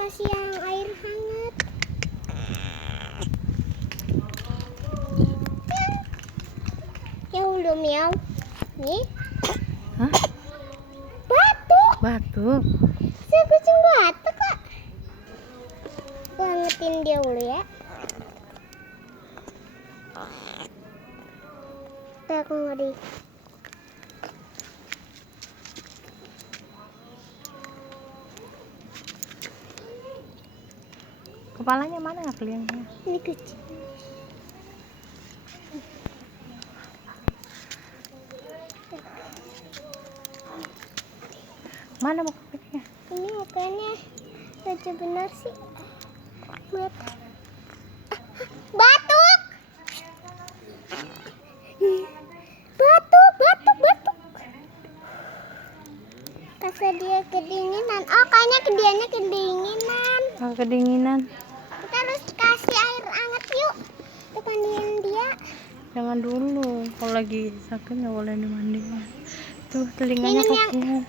kasih yang air hangat. Ya udah miau. Nih. Hah? Batuk. Batuk. Si kucing batuk kak. Gua angetin dia dulu ya. Aku ngeri. Kepalanya mana nggak kelihatan? Ini kucing. Mana mukanya? Ini mukanya lucu benar sih. Batuk. Batuk. Rasa dia kedinginan. Oh, kayaknya dianya kedinginan. Oh, kedinginan. Kita harus kasih air hangat yuk. Kita mandiin dia. Jangan dulu. Kalau lagi sakit nggak boleh dimandiin. Tuh telinganya Minum yang kakinya.